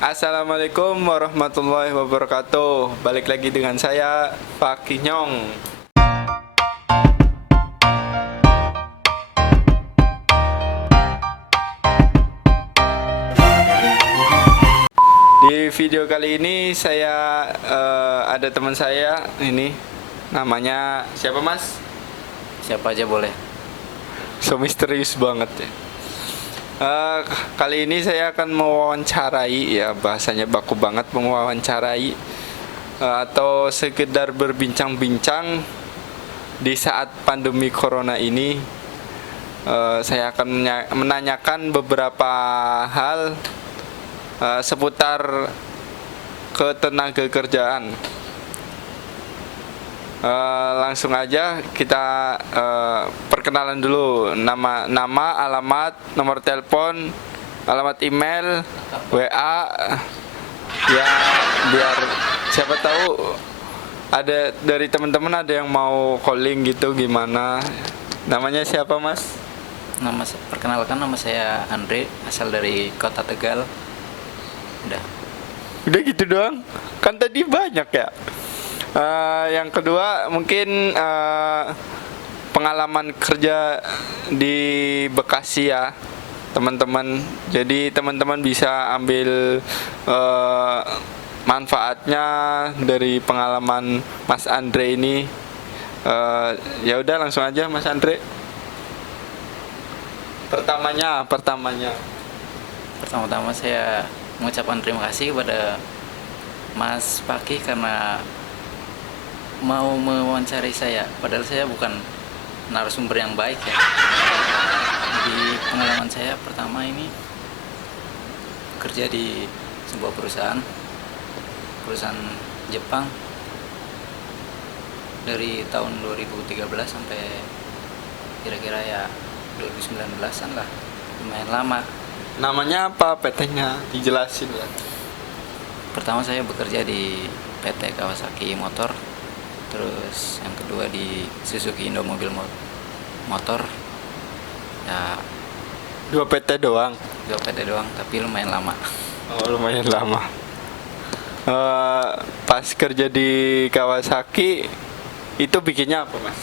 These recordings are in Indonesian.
Assalamualaikum warahmatullahi wabarakatuh. Balik lagi dengan saya, Pak Kinyong. Di video kali ini saya ada teman saya ini, namanya siapa Mas? Siapa aja boleh. So misterius banget ya. Kali ini saya akan mewawancarai, ya bahasanya baku banget, mewawancarai atau sekedar berbincang-bincang di saat pandemi corona ini. Saya akan menanyakan beberapa hal seputar ketenaga kerjaan. Langsung aja kita perkenalan dulu, nama, alamat, nomor telepon, alamat email, WA, ya biar siapa tahu ada dari teman-teman ada yang mau calling gitu, gimana. Namanya siapa Mas? Perkenalkan, nama saya Andre, asal dari Kota Tegal. Udah gitu doang? Kan tadi banyak ya. Yang kedua mungkin pengalaman kerja di Bekasi ya teman-teman. Jadi teman-teman bisa ambil manfaatnya dari pengalaman Mas Andre ini. Ya udah langsung aja Mas Andre. Pertama-tama saya mengucapkan terima kasih kepada Mas Paki karena mau mewawancarai saya, padahal saya bukan narasumber yang baik ya. Di pengalaman saya pertama ini kerja di sebuah perusahaan Jepang dari tahun 2013 sampai kira-kira ya 2019-an lah, lumayan lama. Namanya apa PT-nya? Dijelasin ya. Pertama saya bekerja di PT Kawasaki Motor, terus yang kedua di Suzuki Indomobil Motor. Ya, Dua PT doang. tapi lumayan lama. Oh, lumayan lama. Pas kerja di Kawasaki itu bikinnya apa Mas?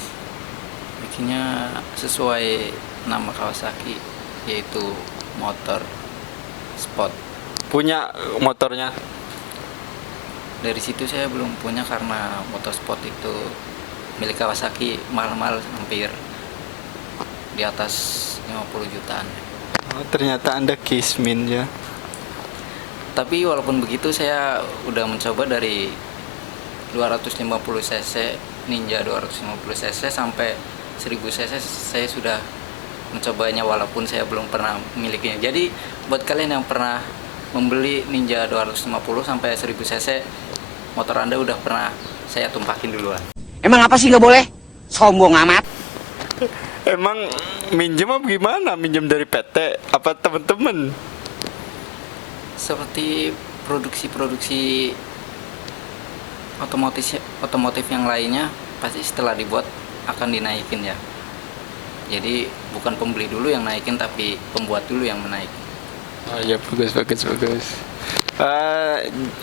Bikinnya sesuai nama Kawasaki, yaitu motor sport. Punya motornya? Dari situ saya belum punya karena motor sport itu milik Kawasaki, mahal-mahal, hampir di atas 50 jutaan. Oh, ternyata Anda kismin ya. Tapi walaupun begitu saya udah mencoba dari 250 cc Ninja 250 cc sampai 1000 cc saya sudah mencobanya, walaupun saya belum pernah memilikinya. Jadi buat kalian yang pernah membeli Ninja 250 sampai 1000 cc, motor Anda udah pernah saya tumpakin duluan. Emang apa sih nggak boleh? Sombong amat. Emang minjem apa gimana? Minjem dari PT apa temen-temen? Seperti produksi otomotif yang lainnya, pasti setelah dibuat akan dinaikin ya. Jadi bukan pembeli dulu yang naikin, tapi pembuat dulu yang menaikin. Oh ya, bagus.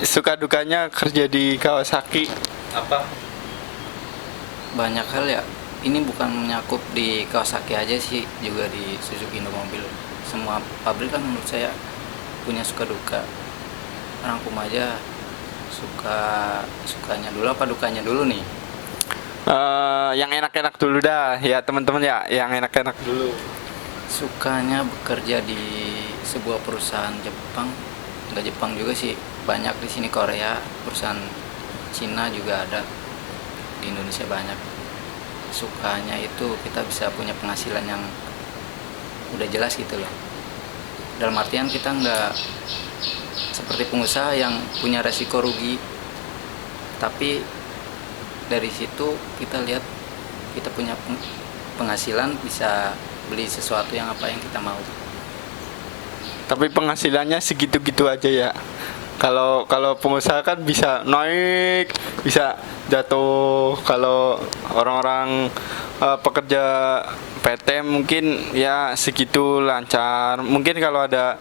Suka dukanya kerja di Kawasaki apa? Banyak hal ya. Ini bukan menyakup di Kawasaki aja sih, juga di Suzuki Indomobil. Semua pabrik kan menurut saya punya suka duka. Rangkum aja sukanya dulu apa dukanya dulu nih. Yang enak-enak dulu dah ya teman-teman ya, yang enak-enak dulu. Sukanya bekerja di sebuah perusahaan Jepang, nggak Jepang juga sih, banyak di sini, Korea, perusahaan Cina juga ada, di Indonesia banyak. Sukanya itu kita bisa punya penghasilan yang udah jelas gitu loh. Dalam artian kita nggak seperti pengusaha yang punya resiko rugi, tapi dari situ kita lihat kita punya penghasilan, bisa beli sesuatu yang apa yang kita mau. Tapi penghasilannya segitu-gitu aja ya. Kalau pengusaha kan bisa naik, bisa jatuh. Kalau orang-orang pekerja PT mungkin ya segitu lancar. Mungkin kalau ada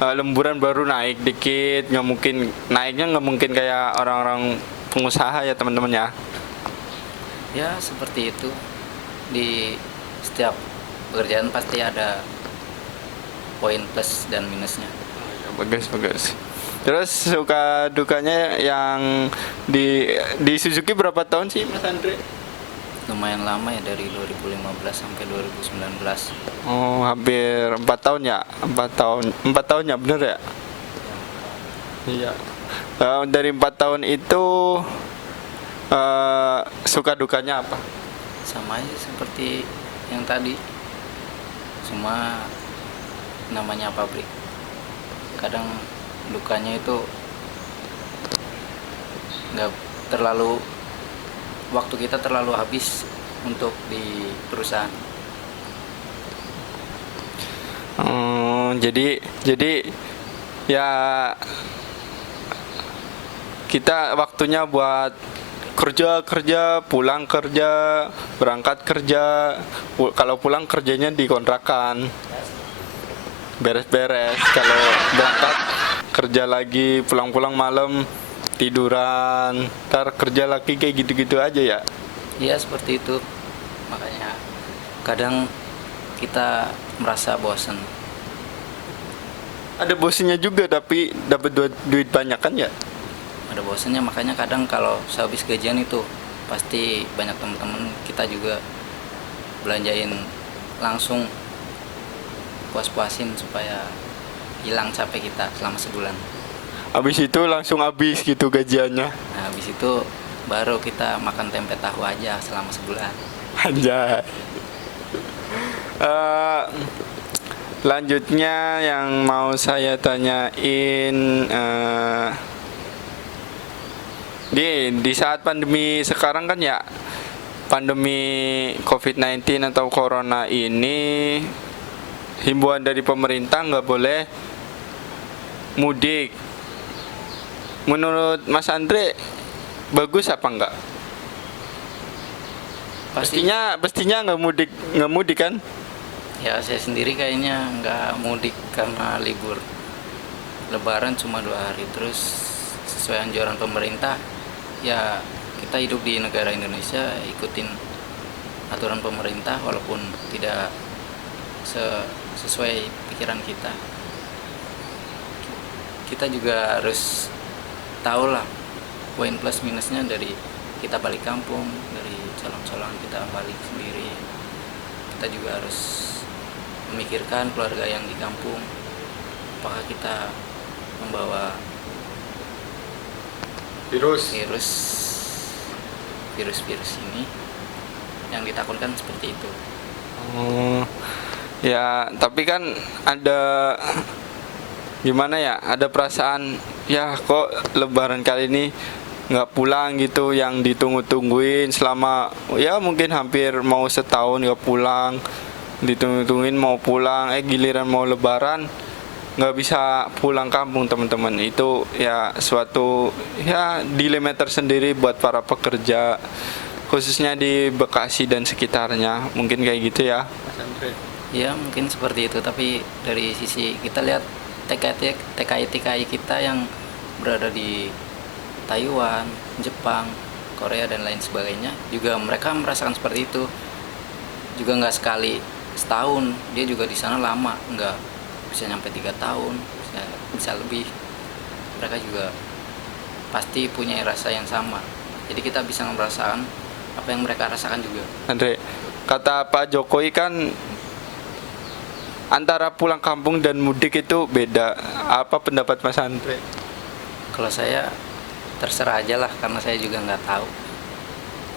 lemburan baru naik dikit, nggak mungkin kayak orang-orang pengusaha ya teman-teman ya. Ya seperti itu, di setiap pekerjaan pasti ada poin plus dan minusnya. Bagus. Terus suka dukanya yang di Suzuki berapa tahun sih Mas Andre? Lumayan lama ya, dari 2015 sampai 2019. Oh, hampir 4 tahun ya? 4 tahun ya, bener ya? Iya. Dari 4 tahun itu suka dukanya apa? Sama aja seperti yang tadi, cuma namanya pabrik, kadang dukanya itu nggak terlalu, waktu kita terlalu habis untuk di perusahaan. Jadi ya kita waktunya buat kerja, pulang kerja, berangkat kerja. Kalau pulang kerjanya di kontrakan, beres-beres. Kalau berangkat kerja lagi, pulang-pulang malam tiduran, ntar kerja lagi, kayak gitu-gitu aja ya. Iya seperti itu, makanya kadang kita merasa bosan. Ada bosnya juga tapi dapat duit banyak kan ya? Ada bosannya, makanya kadang kalau sehabis gajian itu pasti banyak teman-teman kita juga belanjain langsung, puas-puasin supaya hilang capek kita selama sebulan. Habis itu langsung habis gitu gajiannya. Nah habis itu baru kita makan tempe tahu aja selama sebulan. Anjay. Lanjutnya yang mau saya tanyain, di saat pandemi sekarang kan ya, pandemi COVID-19 atau Corona ini, himbauan dari pemerintah nggak boleh mudik. Menurut Mas Andre bagus apa enggak? Pastinya nggak mudik kan? Ya saya sendiri kayaknya nggak mudik karena libur Lebaran cuma 2 hari. Terus sesuai anjuran pemerintah, ya kita hidup di negara Indonesia, ikutin aturan pemerintah walaupun tidak sesuai pikiran kita. Kita juga harus tahu lah poin plus minusnya dari kita balik kampung, dari calon-calon kita balik sendiri. Kita juga harus memikirkan keluarga yang di kampung, apakah kita membawa virus ini yang ditakutkan seperti itu. Ya tapi kan ada gimana ya, ada perasaan ya kok Lebaran kali ini nggak pulang gitu, yang ditunggu-tungguin selama ya mungkin hampir mau setahun nggak pulang, ditunggu-tungguin mau pulang, giliran mau Lebaran nggak bisa pulang kampung teman-teman. Itu ya suatu ya dilema tersendiri buat para pekerja, khususnya di Bekasi dan sekitarnya. Mungkin kayak gitu ya Mas Andre. Ya mungkin seperti itu, tapi dari sisi kita lihat TKI kita yang berada di Taiwan, Jepang, Korea dan lain sebagainya, juga mereka merasakan seperti itu. Juga nggak sekali setahun, dia juga di sana lama, nggak bisa nyampe 3 tahun, bisa lebih. Mereka juga pasti punya rasa yang sama, jadi kita bisa merasakan apa yang mereka rasakan juga. Andre, kata Pak Jokowi kan antara pulang kampung dan mudik itu beda. Apa pendapat Mas Andre? Kalau saya terserah aja lah, karena saya juga nggak tahu.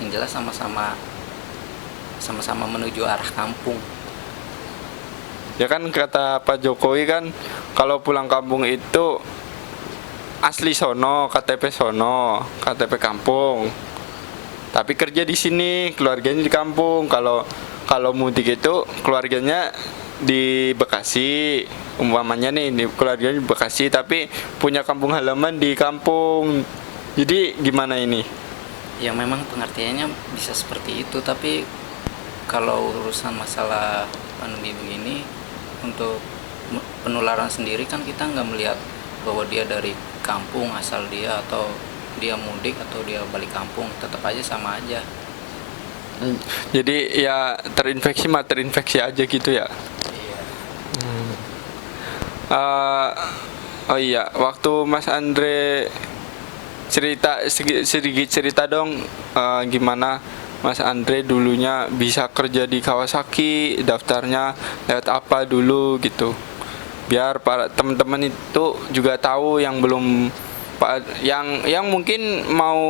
Yang jelas sama-sama menuju arah kampung. Ya kan kata Pak Jokowi kan kalau pulang kampung itu asli sono, KTP sono, KTP kampung. Tapi kerja di sini, keluarganya di kampung. Kalau mudik itu keluarganya di Bekasi, umpamanya nih keluarganya di Bekasi tapi punya kampung halaman di kampung. Jadi gimana ini? Ya memang pengertiannya bisa seperti itu, tapi kalau urusan masalah pandemi begini, untuk penularan sendiri kan kita nggak melihat bahwa dia dari kampung asal dia atau dia mudik atau dia balik kampung, tetap aja sama aja. Jadi ya terinfeksi mah terinfeksi aja gitu ya. Eh, oh iya, waktu Mas Andre sedikit cerita dong, gimana Mas Andre dulunya bisa kerja di Kawasaki, daftarnya lewat apa dulu gitu. Biar para teman-teman itu juga tahu yang belum yang mungkin mau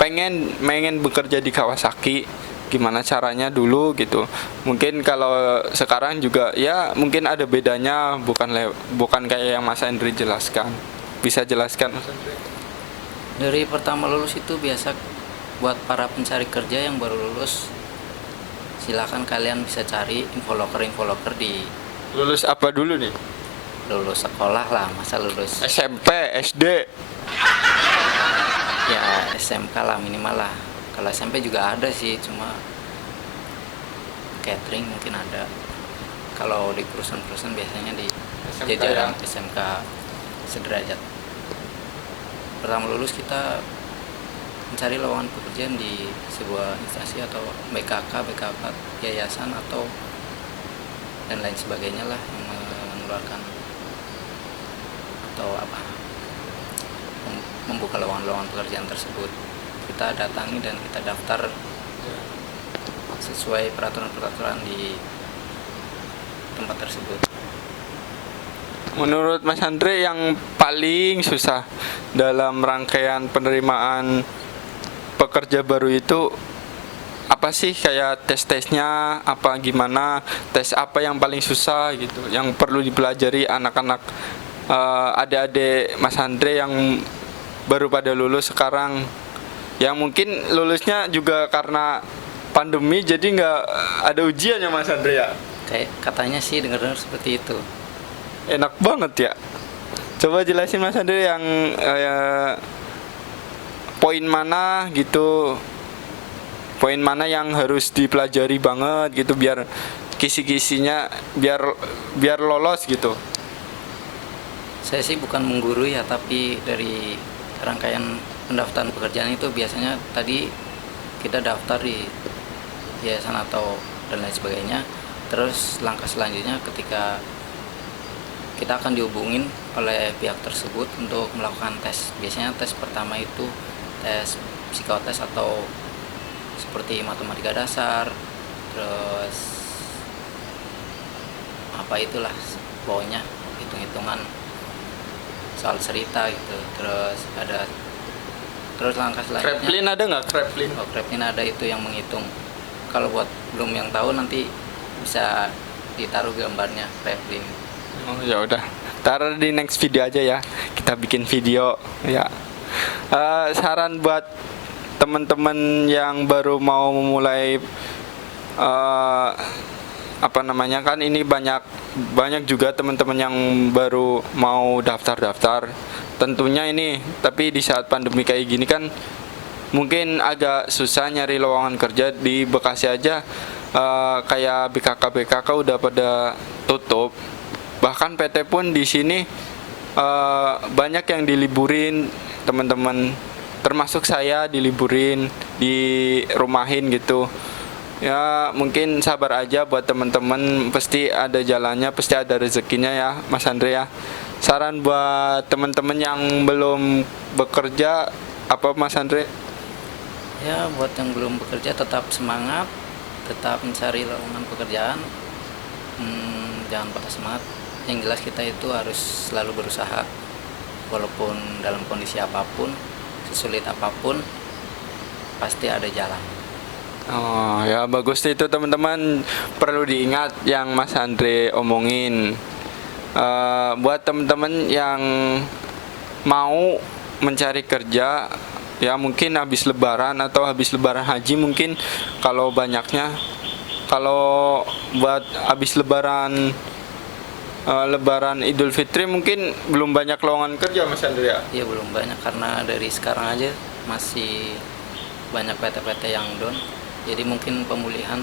pengen bekerja di Kawasaki, gimana caranya dulu gitu. Mungkin kalau sekarang juga ya mungkin ada bedanya, bukan kayak yang Mas Andre jelaskan. Bisa jelaskan Mas Andre? Dari pertama lulus itu biasa buat para pencari kerja yang baru lulus, silakan kalian bisa cari infoloker di Lulus apa dulu nih? lulus sekolah lah, masa lulus SMP, SD. ya SMK lah minimal lah. Kalau SMP juga ada sih, cuma catering mungkin ada. Kalau di perusahaan-perusahaan biasanya di SMK jajaran ya? SMK sederajat. Pertama lulus kita mencari lowongan pekerjaan di sebuah instansi atau BKK, yayasan atau dan lain sebagainya lah, yang mengeluarkan atau membuka lowongan pekerjaan tersebut. Kita datangi dan kita daftar sesuai peraturan di tempat tersebut. Menurut Mas Andre yang paling susah dalam rangkaian penerimaan pekerja baru itu apa sih? Kayak tes-tesnya apa, gimana, tes apa yang paling susah gitu, yang perlu dipelajari anak-anak, adik-adik Mas Andre yang baru pada lulus sekarang, yang mungkin lulusnya juga karena pandemi jadi nggak ada ujiannya Mas Andre ya? Kayak katanya sih dengar-dengar seperti itu. Enak banget ya. Coba jelasin Mas Andre yang poin mana gitu, poin mana yang harus dipelajari banget gitu biar kisi-kisinya biar lolos gitu. Saya sih bukan menggurui ya, tapi dari rangkaian pendaftaran pekerjaan itu biasanya tadi kita daftar di yayasan atau dan lain sebagainya. Terus langkah selanjutnya ketika kita akan dihubungin oleh pihak tersebut untuk melakukan tes. Biasanya tes pertama itu tes psikotes atau seperti matematika dasar, terus apa itulah pokoknya hitung-hitungan soal cerita gitu. Terus langkah selanjutnya Kreplin ada nggak Kreplin? oh, Kreplin ada, itu yang menghitung. Kalau buat belum yang tahu nanti bisa ditaruh gambarnya Kreplin. Oh, ya udah, taruh di next video aja ya. Kita bikin video ya. Saran buat teman-teman yang baru mau memulai apa namanya, kan ini banyak juga teman-teman yang baru mau daftar. Tentunya ini, tapi di saat pandemi kayak gini kan mungkin agak susah nyari lowongan kerja di Bekasi aja. Kayak BKK udah pada tutup. Bahkan PT pun di sini banyak yang diliburin, teman-teman, termasuk saya diliburin, dirumahin gitu. Ya mungkin sabar aja buat teman-teman, pasti ada jalannya, pasti ada rezekinya ya Mas Andre ya. Saran buat teman-teman yang belum bekerja apa Mas Andre? Ya buat yang belum bekerja tetap semangat, tetap mencari lowongan pekerjaan. Jangan patah semangat. Yang jelas kita itu harus selalu berusaha, walaupun dalam kondisi apapun, sesulit apapun, pasti ada jalan. Oh ya bagus itu teman-teman, perlu diingat yang Mas Andre omongin. Buat teman-teman yang mau mencari kerja ya mungkin habis lebaran atau habis lebaran haji mungkin kalau banyaknya. Kalau buat habis lebaran Idul Fitri mungkin belum banyak lowongan kerja Mas Andre ya? Iya belum banyak, karena dari sekarang aja masih banyak PT-PT yang down. Jadi mungkin pemulihan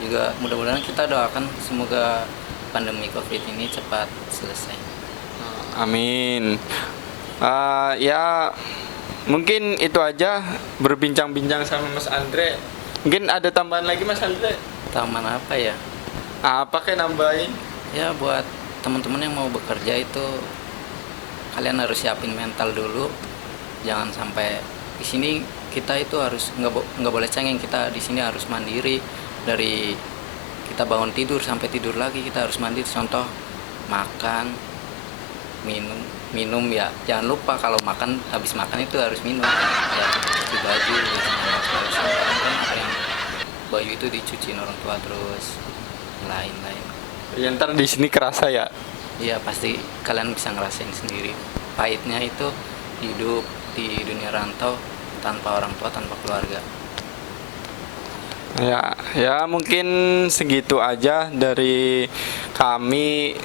juga mudah-mudahan kita doakan semoga pandemi COVID ini cepat selesai. Amin. Ya mungkin itu aja berbincang-bincang sama Mas Andre. Mungkin ada tambahan lagi Mas Andre? Taman apa ya? Apa kayak nambahin? Ya buat teman-teman yang mau bekerja itu kalian harus siapin mental dulu. Jangan sampai di sini kita itu harus nggak boleh cengeng. Kita di sini harus mandiri, dari kita bangun tidur sampai tidur lagi kita harus mandiri. Contoh makan, minum ya jangan lupa kalau habis makan itu harus minum ya, cuci baju gitu. Kan ada yang baju itu dicuciin orang tua terus lain-lain. Ya ntar di sini kerasa ya. Iya pasti kalian bisa ngerasain sendiri pahitnya itu hidup di dunia rantau tanpa orang tua, tanpa keluarga. Ya mungkin segitu aja dari kami.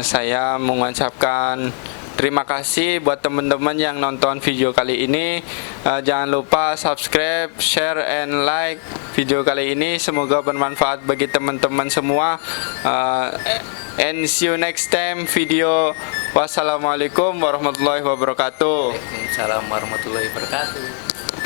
Saya mengucapkan terima kasih buat teman-teman yang nonton video kali ini. Jangan lupa subscribe, share, and like video kali ini. Semoga bermanfaat bagi teman-teman semua. And see you next time video. Wassalamualaikum warahmatullahi wabarakatuh. Waalaikumsalam warahmatullahi wabarakatuh.